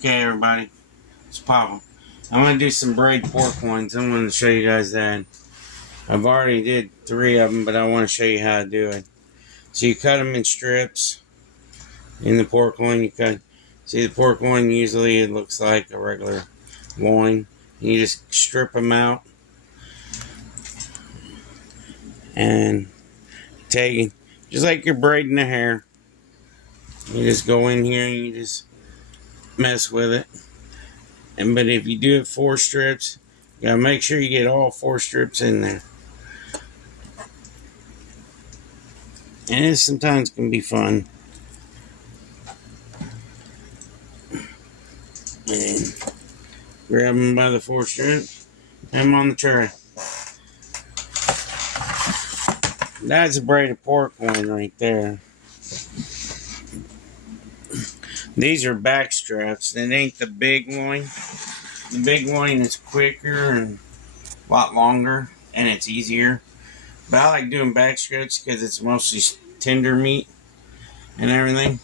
Okay, everybody, it's Papa. I'm going to do some braided pork loins. I'm going to show you guys that. I've already did 3 of them, but I want to show you how to do it. So you cut them in strips. In the pork loin, you cut. See, the pork loin, usually it looks like a regular loin. You just strip them out. And take, just like you're braiding the hair. You just go in here and you just mess with it. But if you do it 4 strips, you gotta make sure you get all 4 strips in there. And it sometimes can be fun. And grab them by the 4 strips, put them on the tray. That's a braided pork loin right there. These are back straps. It ain't the big loin. The big loin is quicker and a lot longer, and it's easier. But I like doing back straps because it's mostly tender meat and everything.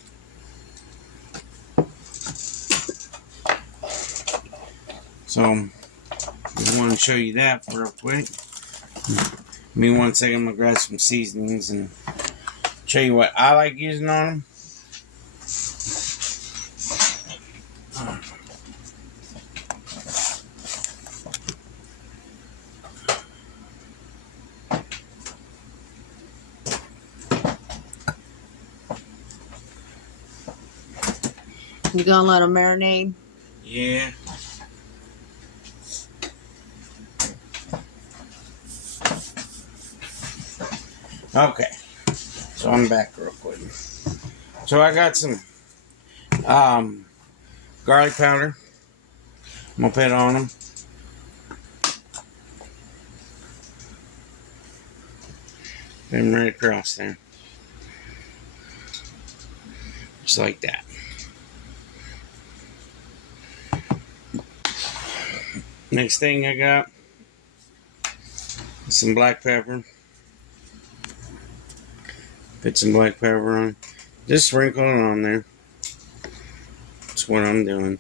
So, I want to show you that real quick. Give me 1 second, I'm going to grab some seasonings and show you what I like using on them. You gonna let them marinate? Yeah. Okay. So I'm back real quick. So I got some garlic powder. I'm gonna put it on them. Put them right across there. Just like that. Next thing I got is some black pepper. Put some black pepper on. Just sprinkle it on there. That's what I'm doing.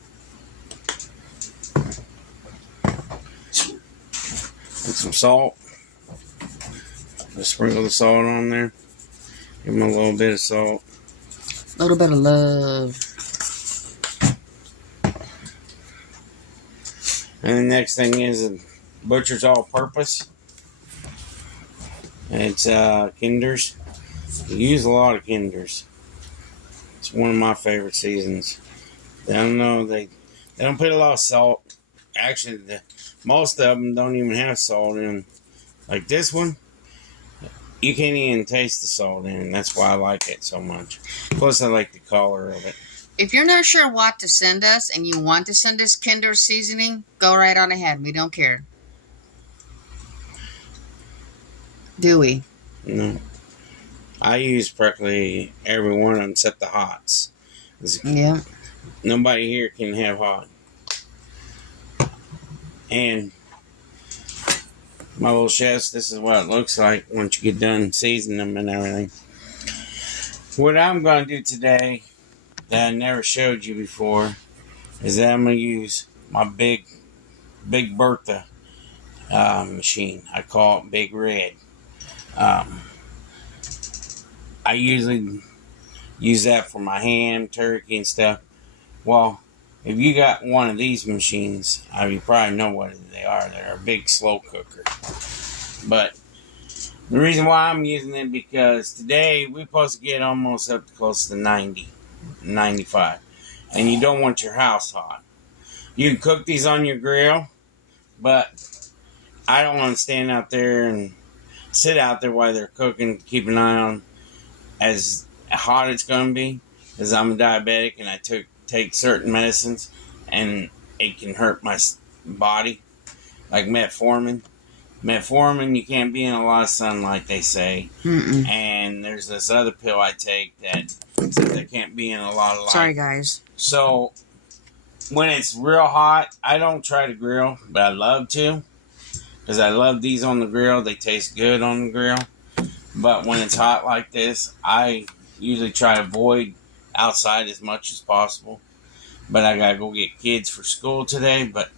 And some salt. Just sprinkle the salt on there. Give them a little bit of salt. A little bit of love. And the next thing is Butcher's All-Purpose. It's Kinders. You use a lot of Kinders. It's one of my favorite seasons. I don't know, they don't put a lot of salt. Actually, most of them don't even have salt in. Like this one, you can't even taste the salt in. That's why I like it so much. Plus, I like the color of it. If you're not sure what to send us and you want to send us Kinder seasoning, go right on ahead. We don't care. Do we? No. I use practically every one of them except the hots. Yeah. Nobody here can have hot. And my little chefs, this is what it looks like once you get done seasoning them and everything. What I'm going to do today that I never showed you before is that I'm going to use my Big Bertha machine. I call it Big Red. I usually use that for my ham, turkey, and stuff. Well, if you got one of these machines, you probably know what they are. They're a big slow cooker. But the reason why I'm using it because today we're supposed to get almost up to close to 90, 95. And you don't want your house hot. You can cook these on your grill, but I don't want to stand out there and sit out there while they're cooking, keep an eye on as hot it's going to be, because I'm a diabetic and I take certain medicines and it can hurt my body, like metformin. Metformin, you can't be in a lot of sunlight, they say. Mm-mm. And there's this other pill I take that says I can't be in a lot of light. Sorry, guys. So when it's real hot, I don't try to grill, but I love to, because I love these on the grill. They taste good on the grill. But when it's hot like this, I usually try to avoid outside as much as possible. But I gotta go get kids for school today. But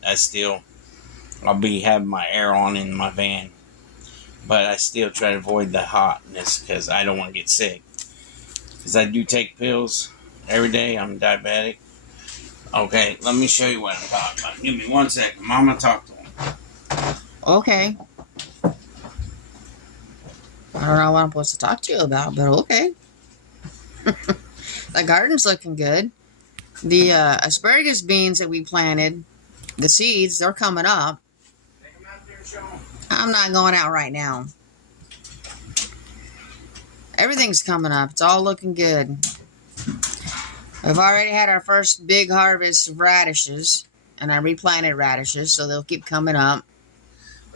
I'll be having my air on in my van. But I still try to avoid the hotness because I don't want to get sick. Because I do take pills every day. I'm diabetic. Okay, let me show you what I'm talking about. Give me 1 second. Mama, talk to him. Okay. I don't know what I'm supposed to talk to you about, but okay. The garden's looking good. The asparagus beans that we planted, the seeds, they're coming up. Take them out there and show them. I'm not going out right now. Everything's coming up. It's all looking good. We've already had our first big harvest of radishes, and I replanted radishes, so they'll keep coming up.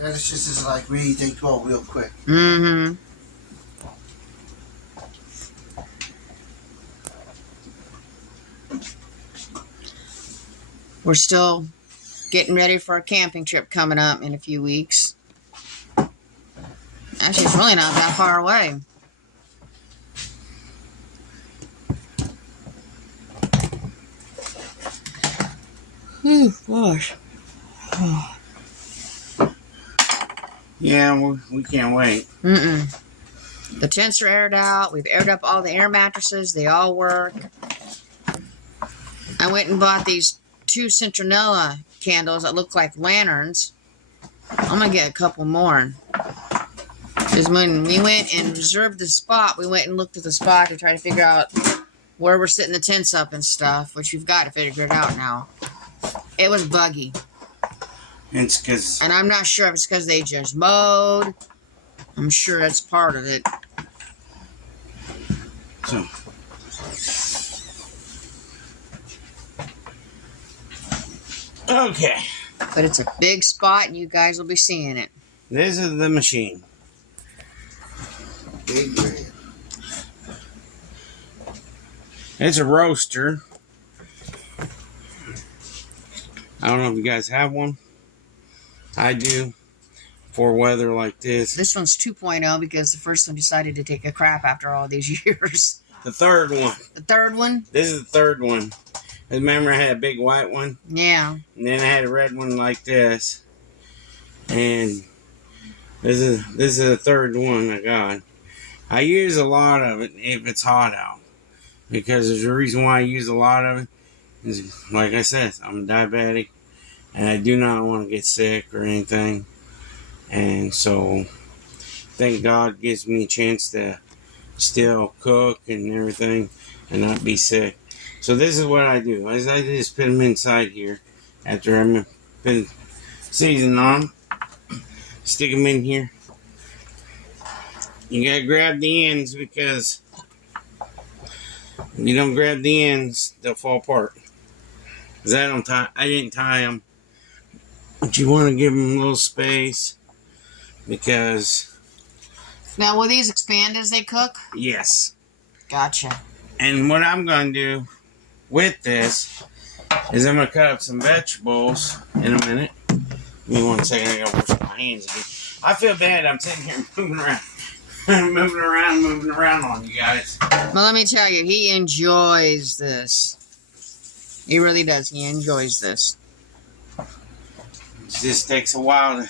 Radishes is like weeds, they grow real quick. Mm-hmm. We're still getting ready for a camping trip coming up in a few weeks. Actually, it's really not that far away. Oh, gosh. Yeah, we can't wait. The tents are aired out. We've aired up all the air mattresses. They all work. I went and bought these 2 citronella candles that look like lanterns. I'm going to get a couple more. Because when we went and reserved the spot, we went and looked at the spot to try to figure out where we're setting the tents up and stuff, which we've got to figure it out now. It was buggy. It's because... And I'm not sure if it's because they just mowed. I'm sure that's part of it. So... Okay. But it's a big spot, and you guys will be seeing it. This is the machine. Big red. It's a roaster. I don't know if you guys have one. I do. For weather like this. This one's 2.0 because the first one decided to take a crap after all these years. The third one. The third one? This is the third one. Remember I had a big white one? Yeah. And then I had a red one like this. And this is the third one I got. I use a lot of it if it's hot out. Because there's a reason why I use a lot of it. Is, like I said, I'm diabetic. And I do not want to get sick or anything. And so, thank God gives me a chance to still cook and everything. And not be sick. So this is what I do. I just put them inside here. After I've been seasoning on them. Stick them in here. You gotta grab the ends because if you don't grab the ends, they'll fall apart. Cause I didn't tie them. But you want to give them a little space because. Now, will these expand as they cook? Yes. Gotcha. And what I'm gonna do with this is I'm gonna cut up some vegetables in a minute. Give me 1 second. I gotta wash my hands again. I feel bad. I'm sitting here moving around. moving around on you guys. Well, let me tell you, he enjoys this. He really does. He enjoys this. It just takes a while to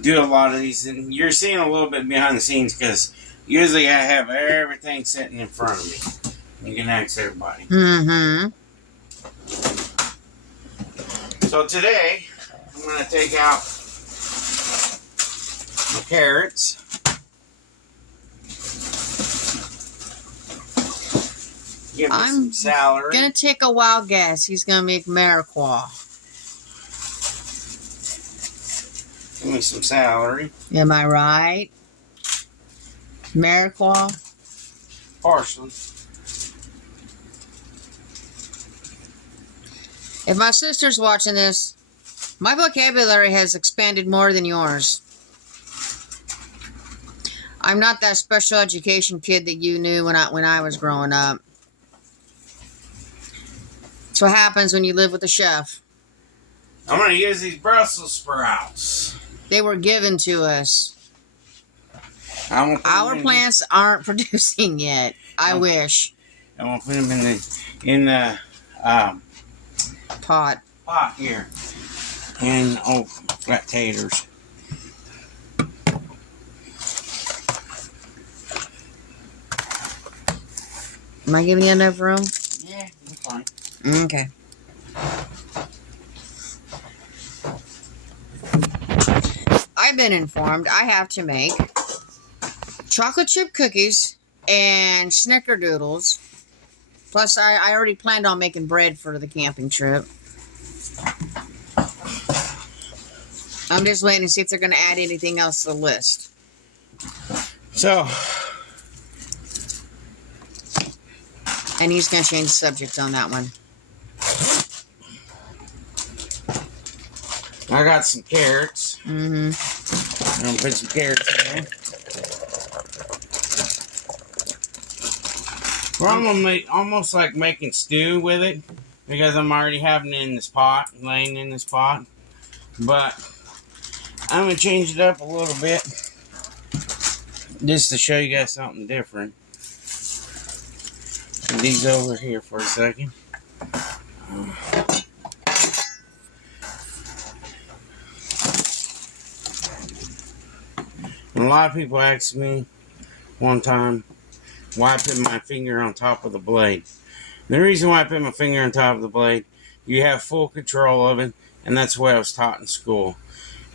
do a lot of these. And you're seeing a little bit behind the scenes because usually I have everything sitting in front of me. You can ask everybody. Mm-hmm. So today, I'm going to take out the carrots. Give me some celery. Gonna take a wild guess. He's gonna make Mariquois. Give me some celery. Am I right? Mariquois? Parsley. If my sister's watching this, my vocabulary has expanded more than yours. I'm not that special education kid that you knew when I was growing up. That's what happens when you live with a chef. I'm going to use these Brussels sprouts. They were given to us. Our plants aren't producing yet. I wish. I'm going to put them in the pot. Pot here. And, oh, got taters. Am I giving you enough room? Yeah, you're fine. Okay. I've been informed I have to make chocolate chip cookies and snickerdoodles. Plus, I already planned on making bread for the camping trip. I'm just waiting to see if they're going to add anything else to the list. So, And he's going to change the subject on that one. I got some carrots. Mm-hmm. I'm going to put some carrots in there. Well, I'm going to make almost like making stew with it. Because I'm already having it in this pot. Laying in this pot. But I'm going to change it up a little bit. Just to show you guys something different. Put these over here for a second. And a lot of people asked me one time why I put my finger on top of the blade. The reason why I put my finger on top of the blade, you have full control of it, and that's the way I was taught in school.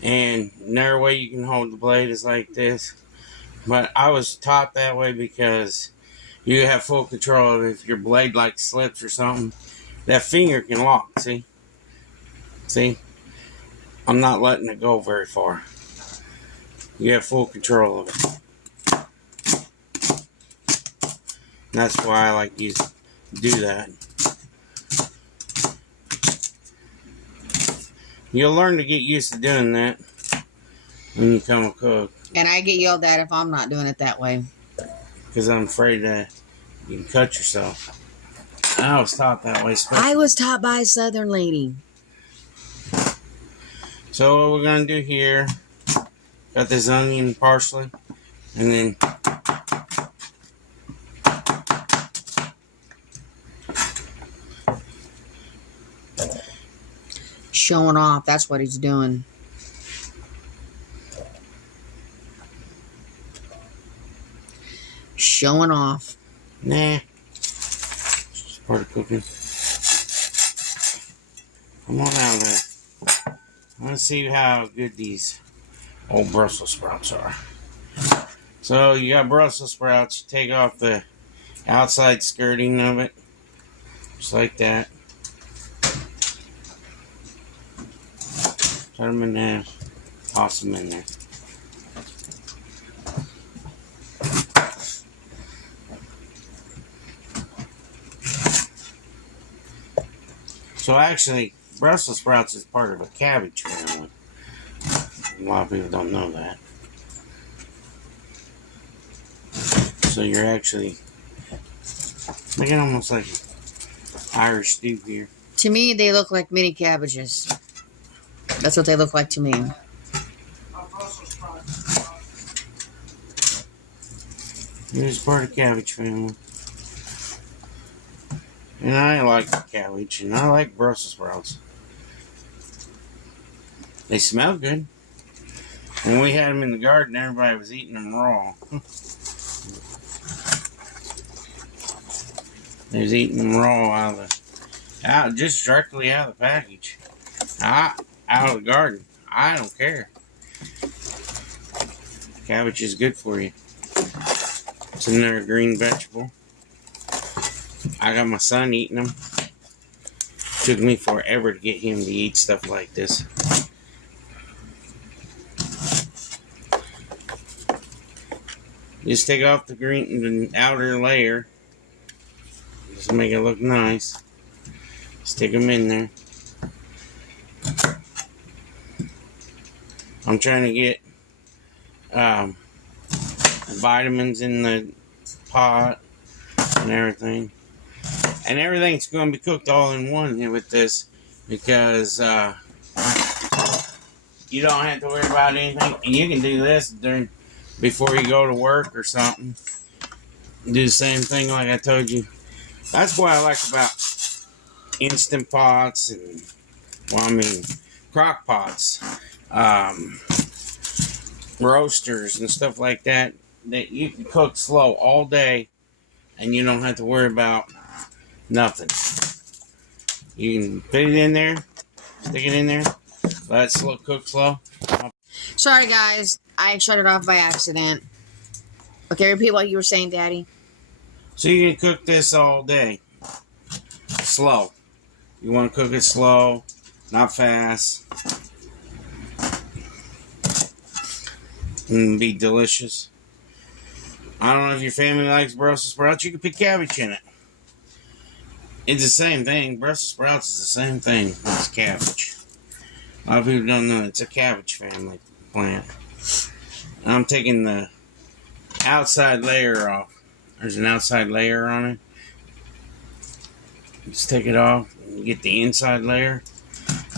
And another way you can hold the blade is like this. But I was taught that way because you have full control of it. If your blade like slips or something, that finger can lock, see? See? I'm not letting it go very far. You have full control of it. And that's why I like to do that. You'll learn to get used to doing that when you become a cook. And I get yelled at if I'm not doing it that way. Because I'm afraid that you can cut yourself. I was taught that way. I was taught by a Southern lady. So what we're going to do here, got this onion and parsley, and then Showing off. That's what he's doing. Showing off. nah, it's part of cooking. Come on out of there. I want to see how good these old Brussels sprouts are. So you got Brussels sprouts, you take off the outside skirting of it, just like that. Put them in there, toss them in there. So actually, Brussels sprouts is part of a cabbage family. A lot of people don't know that. So you're actually making almost like Irish stew here. To me, they look like mini cabbages. That's what they look like to me. It's part of the cabbage family. And I like cabbage, and I like Brussels sprouts. They smell good. When we had them in the garden, everybody was eating them raw. They was eating them raw just directly out of the package. Out of the garden. I don't care. Cabbage is good for you. It's another green vegetable. I got my son eating them. Took me forever to get him to eat stuff like this. Just take off the green, the outer layer. Just make it look nice. Stick them in there. I'm trying to get vitamins in the pot and everything. And everything's going to be cooked all in one here with this because you don't have to worry about anything. And you can do this before you go to work or something. Do the same thing like I told you. That's what I like about Instant Pots and, well, I mean, crock pots, roasters and stuff like that you can cook slow all day and you don't have to worry about nothing. You can put it in there, stick it in there, let it cook slow. Sorry, guys. I shut it off by accident. Okay, repeat what you were saying, Daddy. So you can cook this all day. Slow. You want to cook it slow, not fast. And be delicious. I don't know if your family likes Brussels sprouts. You can put cabbage in it. It's the same thing. Brussels sprouts is the same thing as cabbage. A lot of people don't know it's a cabbage family plant. And I'm taking the outside layer off. There's an outside layer on it. Just take it off and you get the inside layer.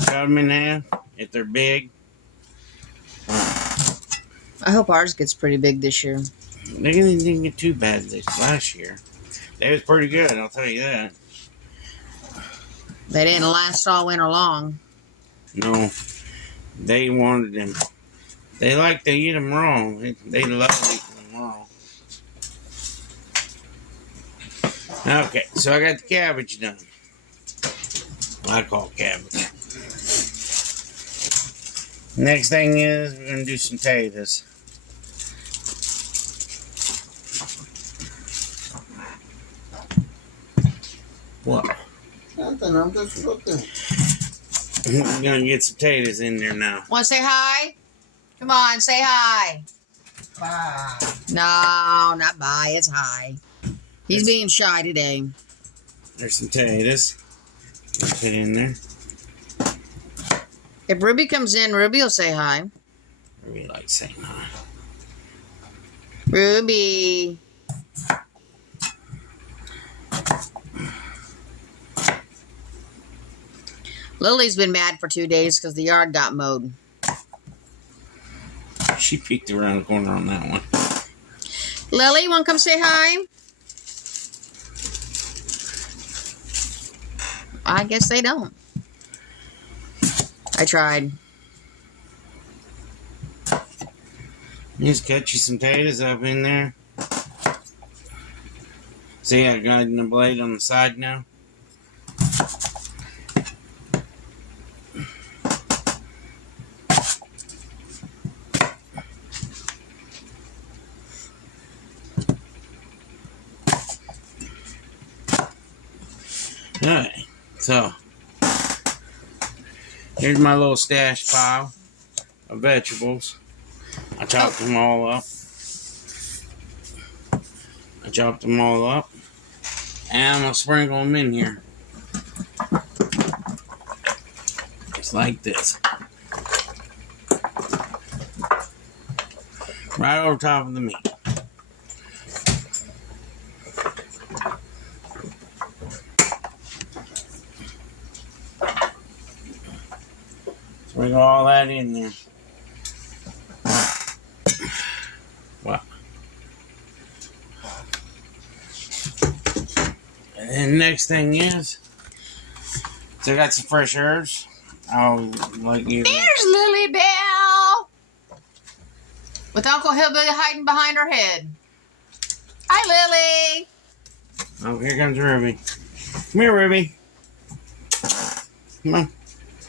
Cut them in half if they're big. I hope ours gets pretty big this year. They didn't get too bad this last year. They was pretty good, I'll tell you that. They didn't last all winter long. No, they wanted them. They like to eat them raw. They love eating them raw. Okay, so I got the cabbage done. I call it cabbage. Next thing is we're going to do some potatoes. What? Nothing, I'm just looking. I'm going to get some potatoes in there now. Want to say hi? Come on, say hi. Bye. No, not bye. It's hi. He's being shy today. There's some potatoes. Put it in there. If Ruby comes in, Ruby will say hi. Ruby likes saying hi. Ruby. Lily's been mad for 2 days because the yard got mowed. She peeked around the corner on that one. Lily, you want to come say hi? I guess they don't. I tried. Just cut you some potatoes up in there. See, I got the blade on the side now. Alright, so here's my little stash pile of vegetables. I chopped them all up. And I'm going to sprinkle them in here. Just like this. Right over top of the meat. Sprinkle all that in there. Wow. And then next thing is, so I got some fresh herbs. I'll like you. There's Lily Bell. With Uncle Hillbilly hiding behind her head. Hi, Lily. Oh, here comes Ruby. Come here, Ruby. Come on.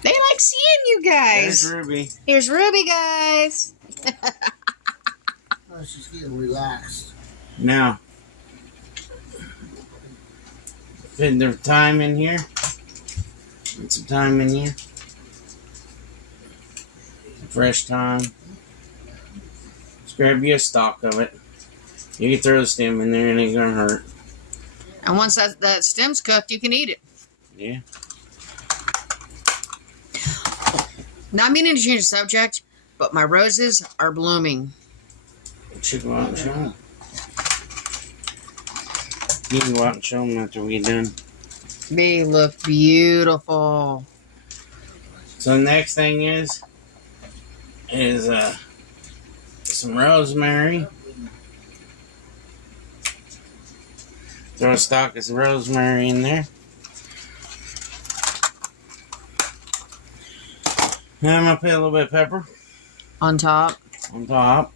They like seeing you guys. There's Ruby. Here's Ruby, guys. Oh, she's getting relaxed. Now, put the thyme in here. Put some thyme in here. Fresh thyme. Just grab you a stalk of it. You can throw the stem in there and it ain't gonna hurt. And once that stem's cooked, you can eat it. Yeah. Not meaning to change the subject, but my roses are blooming. You should go out and show them. You can go out and show them after we get done. They look beautiful. So the next thing is some rosemary. Throw a stalk of some rosemary in there. And I'm going to put a little bit of pepper On top. on top.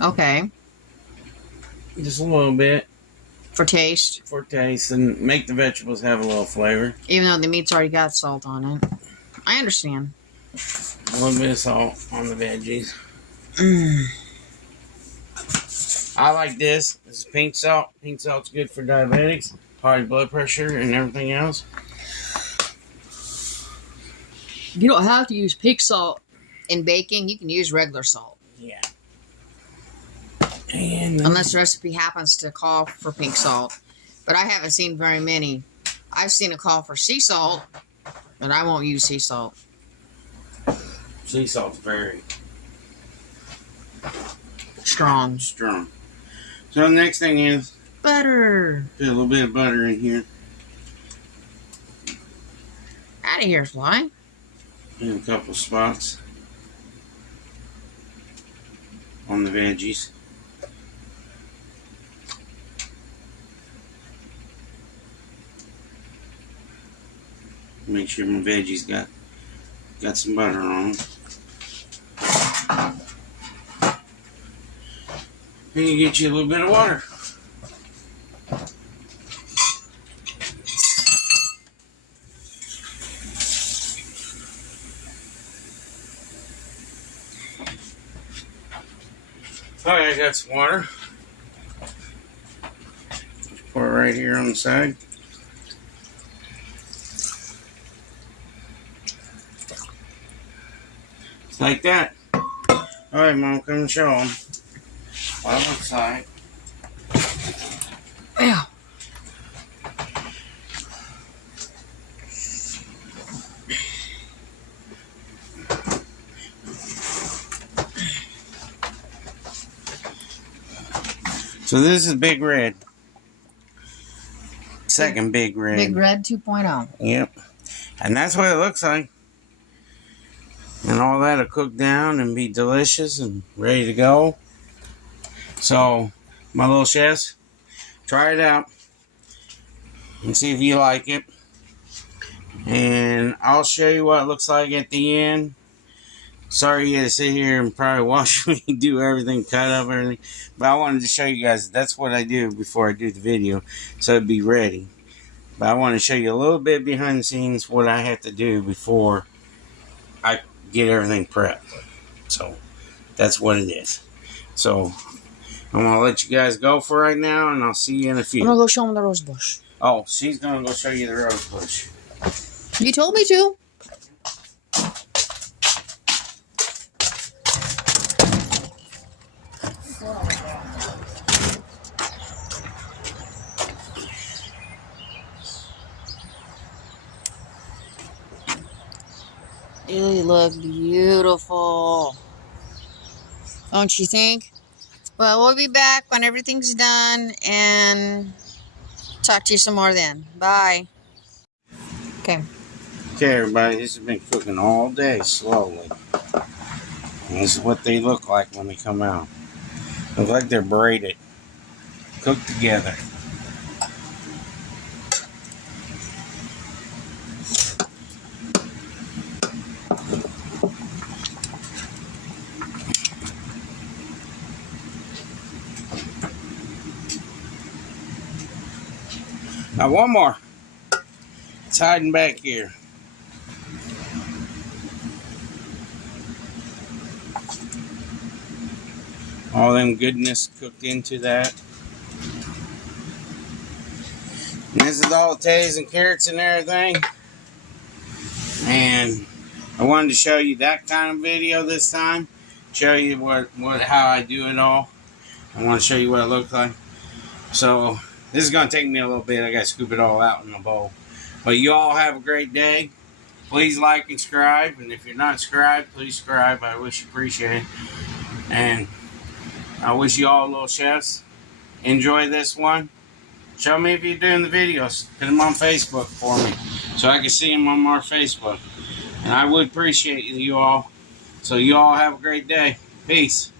Okay. Just a little bit. For taste. For taste and make the vegetables have a little flavor. Even though the meat's already got salt on it. I understand. A little bit of salt on the veggies. I like this. This is pink salt. Pink salt's good for diabetics, high blood pressure, and everything else. You don't have to use pink salt in baking. You can use regular salt. Yeah. And unless the recipe happens to call for pink salt. But I haven't seen very many. I've seen a call for sea salt, but I won't use sea salt. sea salt's very Strong. strong. So the next thing is Butter. put a little bit of butter in here. Out of here, fly. In a couple spots on the veggies. Make sure my veggies got some butter on them. And you get you a little bit of water. Alright, I got some water. Pour it right here on the side. Just like that. Alright, Mom, come and show them what it looks like. Yeah. So this is Big Red. Second Big Red. Big Red 2.0. Yep. And that's what it looks like. And all that'll cook down and be delicious and ready to go. So, my little chefs, try it out and see if you like it. And I'll show you what it looks like at the end. Sorry you had to sit here and probably watch me do everything, cut up everything. But I wanted to show you guys, that's what I do before I do the video. So it'd be ready. But I want to show you a little bit behind the scenes what I have to do before I get everything prepped. So that's what it is. So I'm going to let you guys go for right now, and I'll see you in a few. I'm going to go show them the rose bush. Oh, she's going to go show you the rose bush. You told me to. They look beautiful. Don't you think? Well, we'll be back when everything's done and talk to you some more then. Bye. Okay. Okay, everybody, this has been cooking all day slowly. And this is what they look like when they come out. Look like they're braided, cooked together. Now one more. It's hiding back here. All them goodness cooked into that. And this is all potatoes and carrots and everything. And I wanted to show you that kind of video this time. Show you how I do it all. I want to show you what it looks like. So this is going to take me a little bit. I got to scoop it all out in a bowl. But you all have a great day. Please like and subscribe. And if you're not subscribed, please subscribe. I wish you appreciate it. And I wish you all little chefs enjoy this one. Show me if you're doing the videos. Put them on Facebook for me so I can see them on our Facebook. And I would appreciate you all. So you all have a great day. Peace.